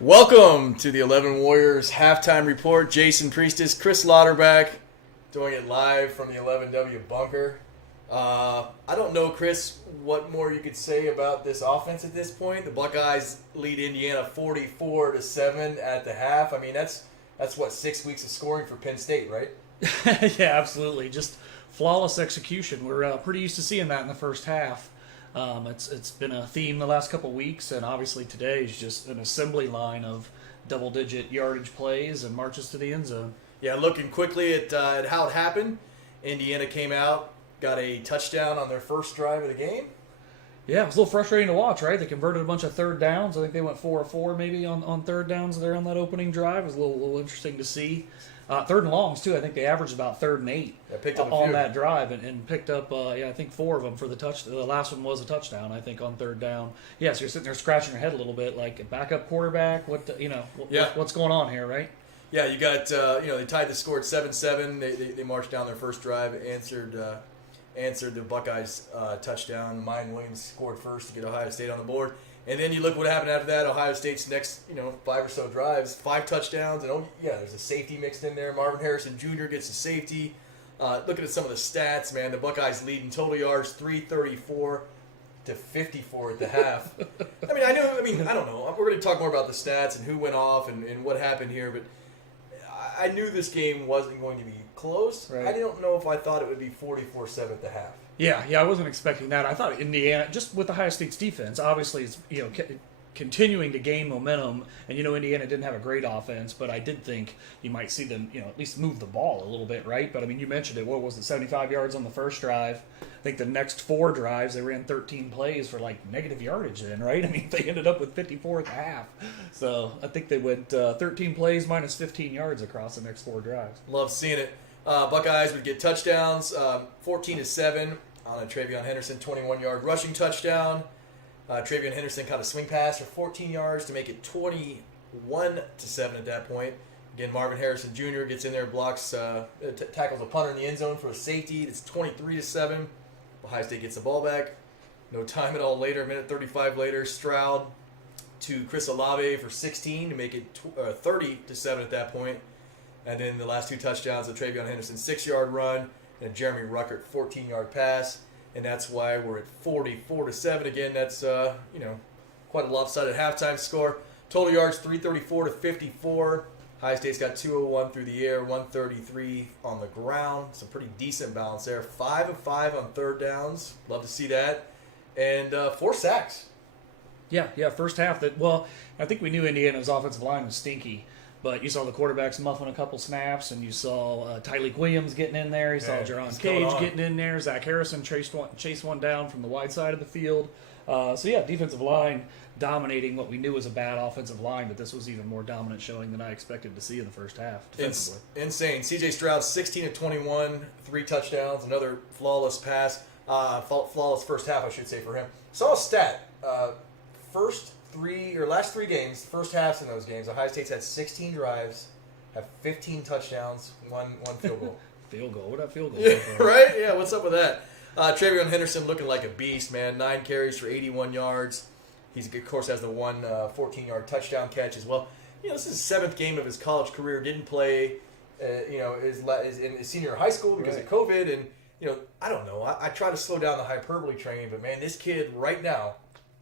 Welcome to the 11 Warriors halftime report. Jason Priestis, Chris Lauterbach, doing it live from the 11W bunker. I don't know, Chris, what more you could say about this offense at this point. The Buckeyes lead Indiana 44-7 at the half. I mean, that's what, 6 weeks of scoring for Penn State, right? Yeah, absolutely. Just flawless execution. We're pretty used to seeing that in the first half. It's been a theme the last couple weeks, and obviously today is just an assembly line of double-digit yardage plays and marches to the end zone. Yeah, looking quickly at how it happened, Indiana came out, got a touchdown on their first drive of the game. Yeah, it was a little frustrating to watch, right? They converted a bunch of third downs. I think they went 4-4 maybe on third downs there on that opening drive. It was a little interesting to see. Third and longs, too. I think they averaged about 3rd and 8 on that drive and picked up, I think 4 of them for the touchdown. The last one was a touchdown, I think, on third down. Yeah, so you're sitting there scratching your head a little bit, like a backup quarterback. What's going on here, right? Yeah, you got, they tied the score at 7-7. They marched down their first drive, answered the Buckeyes touchdown. Mine Williams scored first to get Ohio State on the board. And then you look what happened after that. Ohio State's next, 5 or so drives, 5 touchdowns, and there's a safety mixed in there. Marvin Harrison Jr. gets a safety. Looking at some of the stats, man, the Buckeyes lead in total yards 334 to 54 at the half. I don't know. We're going to talk more about the stats and who went off and what happened here, but I knew this game wasn't going to be close. Right. I don't know if I thought it would be 44-7 at the half. Yeah, I wasn't expecting that. I thought Indiana, just with Ohio State's defense, obviously is continuing to gain momentum. And Indiana didn't have a great offense, but I did think you might see them, at least move the ball a little bit, right? But you mentioned it. What was it? 75 yards on the first drive. I think the next 4 drives they ran 13 plays for negative yardage. Then, right? They ended up with 54 at the half. So I think they went 13 plays minus 15 yards across the next 4 drives. Love seeing it. Buckeyes would get touchdowns, 14-7 on a Trayveon Henderson 21-yard rushing touchdown. Trayveon Henderson caught a swing pass for 14 yards to make it 21-7 at that point. Again, Marvin Harrison Jr. gets in there, blocks, tackles a punter in the end zone for a safety. It's 23-7. Ohio State gets the ball back. No time at all later, a minute 35 later, Stroud to Chris Olave for 16 to make it 30-7 at that point. And then the last 2 touchdowns, a Trayveon Henderson 6-yard run and a Jeremy Ruckert 14-yard pass. And that's why we're at 44-7. Again, that's, quite a lopsided halftime score. Total yards, 334 to 54. Ohio State's got 201 through the air, 133 on the ground. Some pretty decent balance there. 5 of 5 on third downs. Love to see that. And 4 sacks. Yeah, first half. I think we knew Indiana's offensive line was stinky. But you saw the quarterbacks muffing a couple snaps, and you saw Tyleik Williams getting in there. You saw Jerron Cage getting in there. Zach Harrison chased one down from the wide side of the field. Defensive line dominating what we knew was a bad offensive line, but this was even more dominant showing than I expected to see in the first half defensively. Insane. C.J. Stroud, 16-21, 3 touchdowns, another flawless pass. Flawless first half, I should say, for him. Saw a stat. Last 3 games, first halves in those games, Ohio State's had 16 drives, have 15 touchdowns, one field goal. Field goal? What that field goal? Yeah, right? Yeah, what's up with that? Trayveon Henderson looking like a beast, man. 9 carries for 81 yards. He, of course, has the one 14-yard touchdown catch as well. This is his 7th game of his college career. Didn't play, is in his senior high school because of COVID. And, I don't know. I try to slow down the hyperbole train, but, man, this kid right now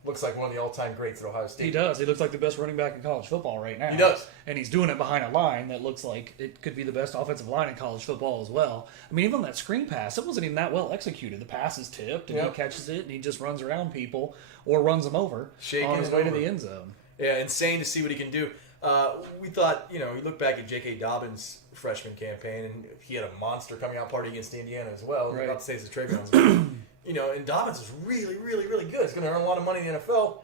looks like one of the all-time greats at Ohio State. He does. He looks like the best running back in college football right now. He does. And he's doing it behind a line that looks like it could be the best offensive line in college football as well. Even on that screen pass, it wasn't even that well executed. The pass is tipped, and he catches it, and he just runs around people or runs them over on his way to the end zone. Yeah, insane to see what he can do. We thought, you look back at J.K. Dobbins' freshman campaign, and he had a monster coming out party against Indiana as well. Right. Not to say it's the Trayvon's, but, and Dobbins is really, really, really good. He's going to earn a lot of money in the NFL.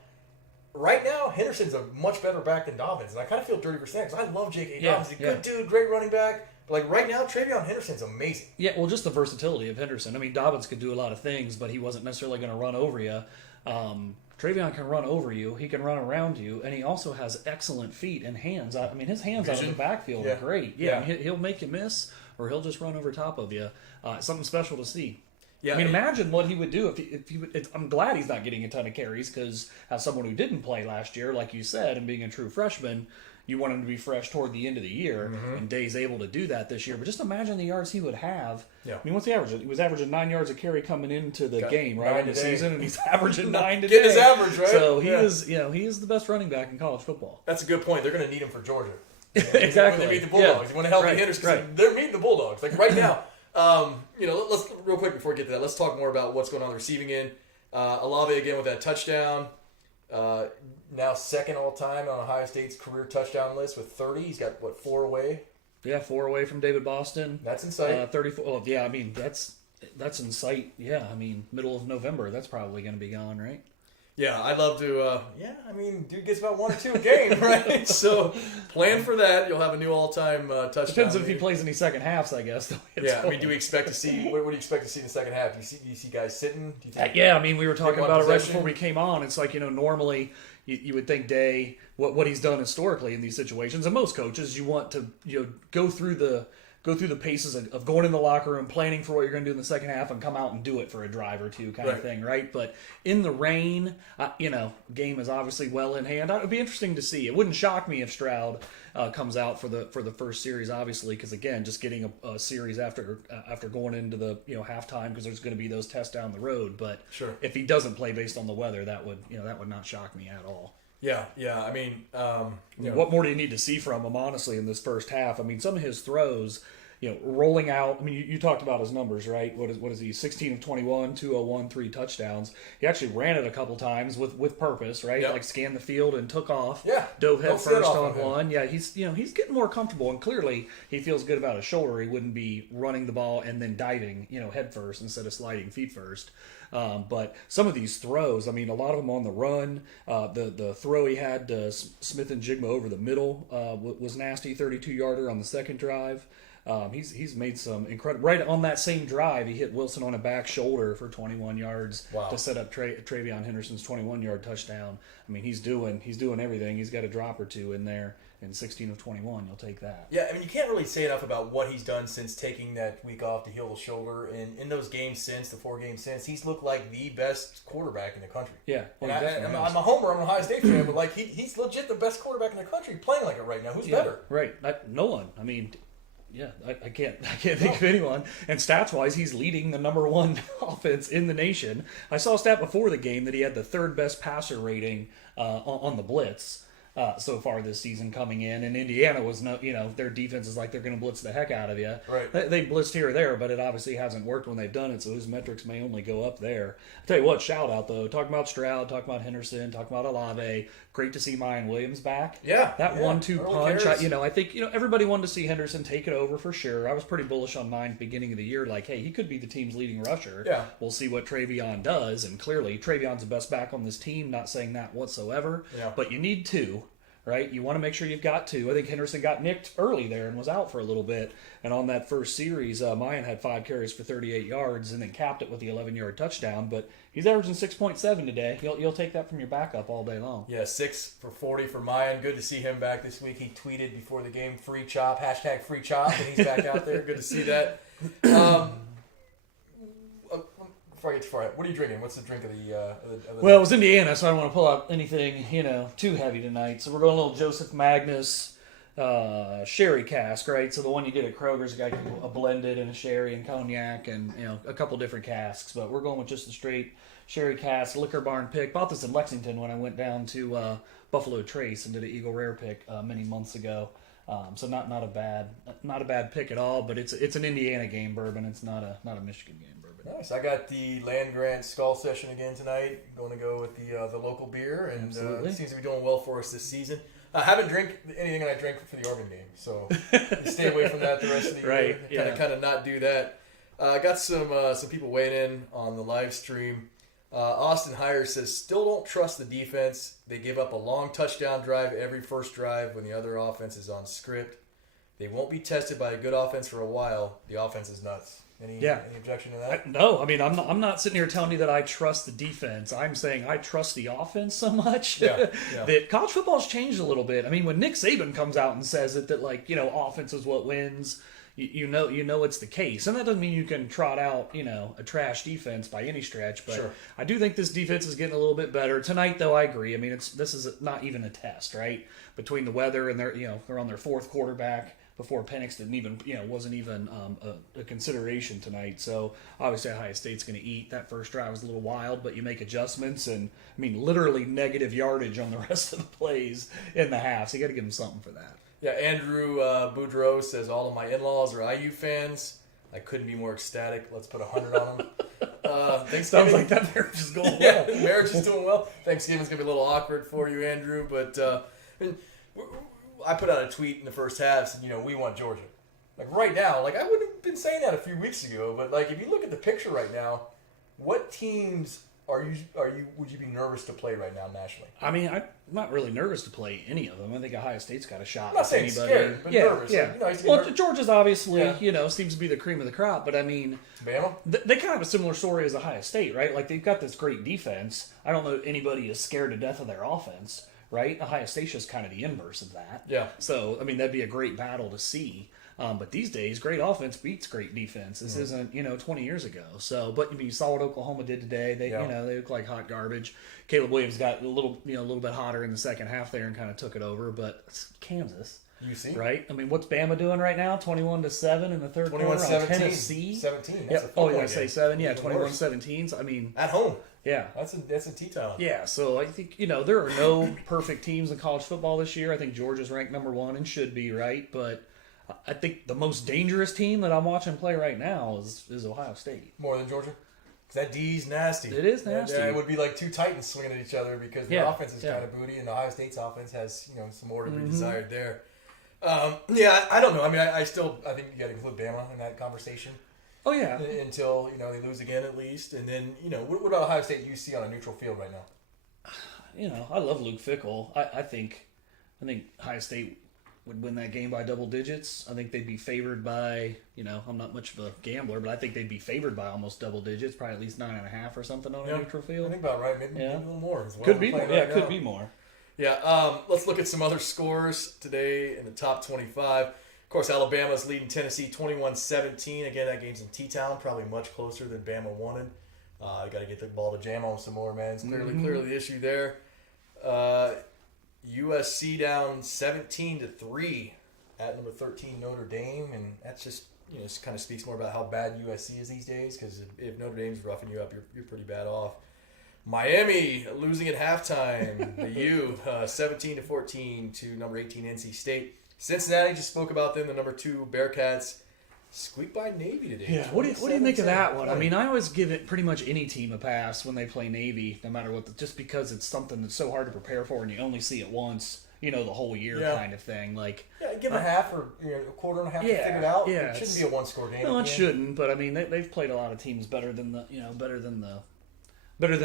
Right now, Henderson's a much better back than Dobbins, and I kind of feel dirty for saying because I love J.K. Dobbins. He's a good dude, great running back. But right now, Trayveon Henderson's amazing. Yeah, well, just the versatility of Henderson. Dobbins could do a lot of things, but he wasn't necessarily going to run over you. Trayveon can run over you. He can run around you, and he also has excellent feet and hands. His hands out of the backfield are great. Yeah. He'll make you miss, or he'll just run over top of you. Something special to see. Yeah, I mean, imagine what he would do if he would. I'm glad he's not getting a ton of carries because as someone who didn't play last year, like you said, and being a true freshman, you want him to be fresh toward the end of the year, and Day's able to do that this year. But just imagine the yards he would have. Yeah. I mean, what's the average? He was averaging 9 yards a carry coming into the game, right, in the today. season, and he's averaging 9 today. Getting his average, right? So he is the best running back in college football. That's a good point. They're going to need him for Georgia. Exactly. When they meet the Bulldogs. You want to help the Henderson. They're meeting the Bulldogs. Like right now. Let's real quick before we get to that, let's talk more about what's going on the receiving end. Olave again with that touchdown. Now second all time on Ohio State's career touchdown list with 30. He's got 4 away. Yeah, 4 away from David Boston. That's in sight. 34. Oh, yeah. I mean, that's in sight. Yeah, I mean, middle of November. That's probably going to be gone, right? Yeah, I'd love to. Dude gets about 1 or 2 a game, right? So plan for that. You'll have a new all-time touchdown. Depends if he plays any second halves, I guess. Yeah, I mean, do we expect to see? What do you expect to see in the second half? Do you see guys sitting? Do you think yeah, I mean, we were talking about it right before we came on. It's like, normally you would think Day, what he's done historically in these situations, and most coaches, you want to go through the paces of going in the locker room, planning for what you're going to do in the second half, and come out and do it for a drive or two kind of thing, right? But in the rain, game is obviously well in hand. It would be interesting to see. It wouldn't shock me if Stroud comes out for the first series, obviously, because again, just getting a series after going into the halftime, because there's going to be those tests down the road. But sure, if he doesn't play based on the weather, that would not shock me at all. Yeah. I mean, what more do you need to see from him, honestly, in this first half? I mean, some of his throws, rolling out. I mean, you talked about his numbers, right? What is he? 16 of 21, 201, 3 touchdowns. He actually ran it a couple times with purpose, right? Yep. Like scanned the field and took off. Yeah. Dove head first on one. Yeah, he's getting more comfortable, and clearly he feels good about his shoulder. He wouldn't be running the ball and then diving, head first instead of sliding feet first. But some of these throws, I mean, a lot of them on the run. The throw he had to Smith and Jigma over the middle was nasty, 32-yarder on the second drive. He's made some incredible. Right on that same drive, he hit Wilson on a back shoulder for 21 yards to set up Trayveon Henderson's 21-yard touchdown. I mean, he's doing everything. He's got a drop or two in there. And 16 of 21, you'll take that. Yeah, I mean, you can't really say enough about what he's done since taking that week off to heal the shoulder. And in those games since, the 4 games since, he's looked like the best quarterback in the country. Yeah. And I'm a homer, I'm an Ohio State fan, but like he's legit the best quarterback in the country playing like it right now. Who's better? Right. No one. I mean, yeah, I can't think of anyone. And stats-wise, he's leading the number 1 offense in the nation. I saw a stat before the game that he had the 3rd best passer rating on the blitz. So far this season coming in, and Indiana was their defense is like they're going to blitz the heck out of you. Right. They blitzed here or there, but it obviously hasn't worked when they've done it. So those metrics may only go up there. I tell you what, shout out though. Talking about Stroud, talking about Henderson, talking about Olave. Great to see Mayan Williams back. Yeah. That 1-2 punch. I think everybody wanted to see Henderson take it over for sure. I was pretty bullish on Mayan beginning of the year. Like, hey, he could be the team's leading rusher. Yeah. We'll see what Trayveon does, and clearly Trayveon's the best back on this team. Not saying that whatsoever. Yeah. But you need 2. Right, you want to make sure you've got 2. I think Henderson got nicked early there and was out for a little bit. And on that first series, Mayan had 5 carries for 38 yards and then capped it with the 11-yard touchdown. But he's averaging 6.7 today. You'll take that from your backup all day long. Yeah, 6 for 40 for Mayan. Good to see him back this week. He tweeted before the game, "Free chop," #free chop, and he's back out there. Good to see that. Before I get too far, what are you drinking? What's the drink of the Well, it was Indiana, so I don't want to pull out anything, too heavy tonight. So we're going a little Joseph Magnus sherry cask, right? So the one you get at Kroger's got a blended and a sherry and cognac and, a couple different casks. But we're going with just the straight sherry cask, Liquor Barn pick. Bought this in Lexington when I went down to Buffalo Trace and did an Eagle Rare pick many months ago. So not a bad pick at all, but it's an Indiana game bourbon. It's not a Michigan game bourbon. Nice. I got the Land Grant Skull Session again tonight. Going to go with the local beer, and it seems to be doing well for us this season. I haven't drank anything that I drank for the Oregon game, so stay away from that the rest of the year. Kind of not do that. I got some people weighing in on the live stream. Austin Heyer says, still don't trust the defense. They give up a long touchdown drive every first drive when the other offense is on script. They won't be tested by a good offense for a while. The offense is nuts. Any objection to that? No, I mean, I'm not sitting here telling you that I trust the defense. I'm saying I trust the offense so much that college football's changed a little bit. I mean, when Nick Saban comes out and says that offense is what wins, you know it's the case, and that doesn't mean you can trot out a trash defense by any stretch. But Sure. I do think this defense is getting a little bit better tonight, though. I agree. I mean, this is not even a test, right? Between the weather and they're on their fourth quarterback before Penix wasn't even a consideration tonight. So obviously Ohio State's going to eat. That first drive was a little wild, but you make adjustments, and I mean literally negative yardage on the rest of the plays in the half. So you got to give them something for that. Yeah, Andrew Boudreau says all of my in-laws are IU fans. I couldn't be more ecstatic. Let's put 100 on them. Thanksgiving. Sounds like that marriage is going Yeah, well. marriage is doing well. Thanksgiving's going to be a little awkward for you, Andrew. But I put out a tweet in the first half saying, we want Georgia. Like right now, like I wouldn't have been saying that a few weeks ago. But like if you look at the picture right now, what teams would you be nervous to play right now nationally? I mean, I'm not really nervous to play any of them. I think Ohio State's got a shot. I'm not saying anybody. scared, but nervous. Yeah. Like, Georgia's obviously, seems to be the cream of the crop. But I mean, Bama? They kind of have a similar story as Ohio State, right? Like they've got this great defense. I don't know anybody is scared to death of their offense, right? Ohio State's just kind of the inverse of that. Yeah. So I mean, that'd be a great battle to see. But these days, great offense beats great defense. This isn't 20 years ago. So, but you saw what Oklahoma did today. They they look like hot garbage. Caleb Williams got a little bit hotter in the second half there and kind of took it over. But it's Kansas, UC, right? I mean, what's Bama doing right now? 21-7 in the third quarter on 21-17. Tennessee. 17. Yeah. Oh, you want to say 7? Yeah, 21-17. So, I mean, at home. Yeah, that's a T-town. Yeah, so I think there are no perfect teams in college football this year. I think Georgia's ranked number 1 and should be, right? But I think the most dangerous team that I'm watching play right now is Ohio State. More than Georgia? Because that D's nasty. It is nasty. Yeah, it would be like two Titans swinging at each other because the offense is kind of booty, and Ohio State's offense has some more to be desired there. I don't know. I mean, I think you got to include Bama in that conversation. Oh yeah. Until they lose again at least, and then what about Ohio State UC on a neutral field right now? I love Luke Fickell. I think Ohio State would win that game by double digits. I think they'd be favored by, I'm not much of a gambler, but I think they'd be favored by almost double digits, probably at least 9.5 or something on a neutral field. I think about right, maybe a little more as well. Could be more. Yeah, could be more. Yeah, let's look at some other scores today in the top 25. Of course, Alabama's leading Tennessee 21-17. Again, that game's in T-Town, probably much closer than Bama wanted. Got to get the ball to jam on some more, man. It's clearly the issue there. USC down 17-3 at number 13 Notre Dame, and that's just just kind of speaks more about how bad USC is these days. Because if Notre Dame's roughing you up, you're pretty bad off. Miami losing at halftime. The U 17-14 to number 18 NC State. Cincinnati, just spoke about them. The number 2 Bearcats squeaked by Navy today. Yeah, what do you make of that one? I mean, I always give it pretty much any team a pass when they play Navy, no matter what, just because it's something that's so hard to prepare for, and you only see it once, the whole year kind of thing. Like, give a half or a quarter and a half to figure it out. Yeah, it shouldn't be a one-score game. No, it shouldn't. But I mean, they've played a lot of teams better than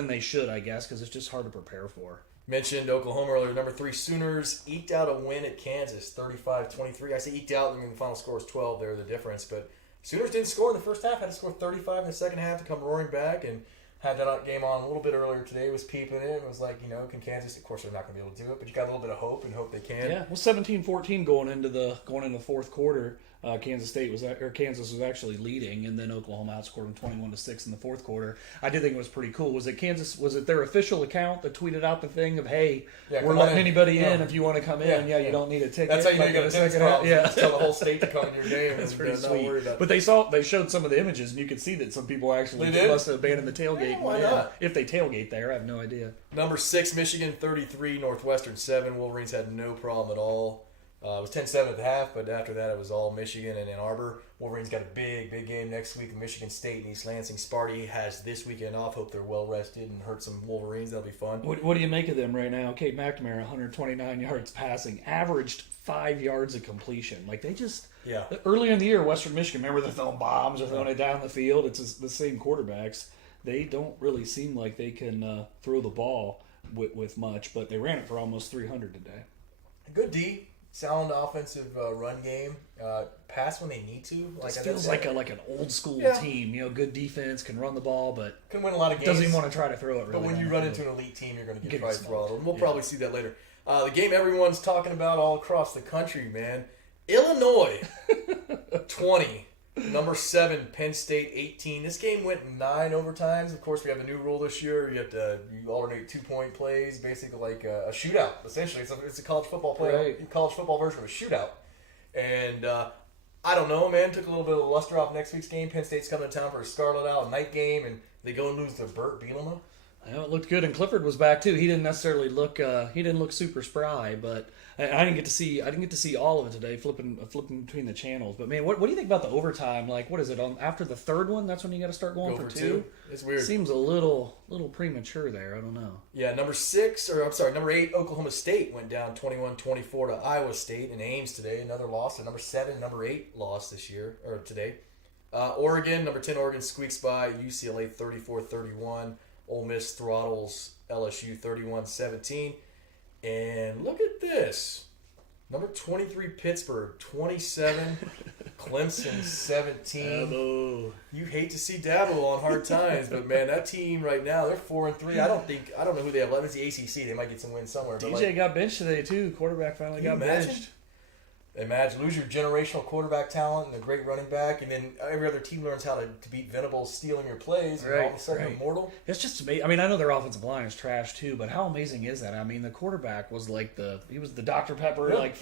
they should, I guess, because it's just hard to prepare for. Mentioned Oklahoma earlier. Number 3 Sooners eked out a win at Kansas, 35-23. I say eked out. I mean, the final score was 12. They're the difference. But Sooners didn't score in the first half. Had to score 35 in the second half to come roaring back. And had that game on a little bit earlier today. Was peeping it. It was like, can Kansas? Of course, they're not going to be able to do it. But you got a little bit of hope and hope they can. Yeah. Well, 17-14 going into the fourth quarter. Kansas was actually leading, and then Oklahoma outscored them 21-6 in the fourth quarter. I did think it was pretty cool. Was it their official account that tweeted out the thing of, hey, we're letting anybody in if you want to come in. You don't need a ticket. That's how you know you got a ticket. Yeah, just tell the whole state to come in your game. That's pretty sweet. But they showed some of the images, and you could see that some people actually must have abandoned the tailgate. Why not? If they tailgate there, I have no idea. Number 6 Michigan 33, Northwestern 7. Wolverines had no problem at all. It was 10-7 at the half, but after that it was all Michigan and Ann Arbor. Wolverines got a big game next week with Michigan State and East Lansing. Sparty has this weekend off. Hope they're well rested and hurt some Wolverines. That'll be fun. What do you make of them right now? Kate McNamara, 129 yards passing, averaged 5 yards of completion. Like they just earlier in the year, Western Michigan, remember they're throwing bombs or throwing it down the field. It's the same quarterbacks. They don't really seem like they can throw the ball with much, but they ran it for almost 300 today. Good D. Sound offensive run game. Pass when they need to. It feels like an old school team. Good defense, can run the ball, but can win a lot of games. Doesn't even want to try to throw it. Really, but when you run into an elite team, you're going to get probably throttled. We'll Yeah. probably see that later. The game everyone's talking about all across the country, man. Illinois 20. Number 7, Penn State 18. This game went 9 overtimes. Of course, we have a new rule this year. You alternate 2-point plays, basically like a shootout. Essentially, it's a college football college football version of a shootout. And I don't know, man. Took a little bit of the luster off next week's game. Penn State's coming to town for a Scarlet Owl night game, and they go and lose to Burt Bielema. I know it looked good, and Clifford was back too. He didn't necessarily look. He didn't look super spry, but I didn't get to see. I didn't get to see all of it today, flipping between the channels. But man, what do you think about the overtime? Like, what is it? After the third one, that's when you got to start going for two. It's weird. Seems a little premature there. I don't know. Yeah, number 8, Oklahoma State went down 21-24 to Iowa State in Ames today. Another loss. And number 7, number 8 lost today. Oregon, number 10, Oregon squeaks by UCLA 34-31. Ole Miss throttles LSU 31-17. And look at this. Number 23, Pittsburgh 27. Clemson 17. Dabo. You hate to see Dabo on hard times, but man, that team right now, they're 4-3. I don't know who they have left. It's the ACC. They might get some wins somewhere. DJ got benched today too. Quarterback finally got benched. Imagine lose your generational quarterback talent and a great running back, and then every other team learns how to beat Venables stealing your plays, and all of a sudden immortal. It's just amazing. I mean, I know their offensive line is trash too, but how amazing is that? I mean, the quarterback was like he was the Dr. Pepper, and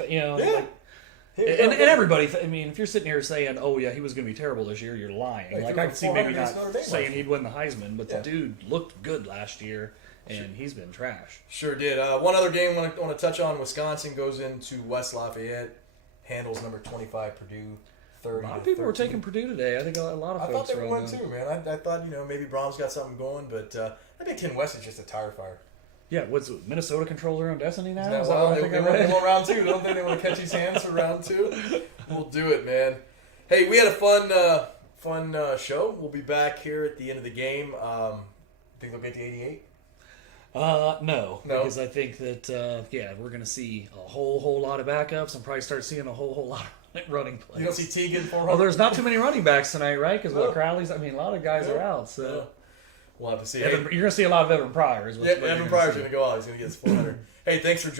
everybody. I mean, if you're sitting here saying, "Oh yeah, he was going to be terrible this year," you're lying. Like I could see maybe not saying he'd win the Heisman, but the dude looked good last year. And he's been trash. Sure did. One other game I want to touch on. Wisconsin goes into West Lafayette. Handles number 25 Purdue 30. A lot of people were taking Purdue today. I think a lot of folks. I thought they were going too, man. I thought maybe Brahms got something going, but that Big Ten West is just a tire fire. Yeah, what's Minnesota control their own destiny now? Is that what they want round 2? Don't think they want to catch his hands for round 2? We'll do it, man. Hey, we had a fun show. We'll be back here at the end of the game. Think they'll get to 88? No, because I think that we're going to see a whole lot of backups and probably start seeing a whole lot of running plays. You don't see Teagan 400? Well, there's not too many running backs tonight, right? Because Crowley's. I mean, a lot of guys are out. So we'll have to see. You're going to see a lot of Evan Pryor. Evan Pryor's going to go out. He's going to get his 400. Hey, thanks for joining.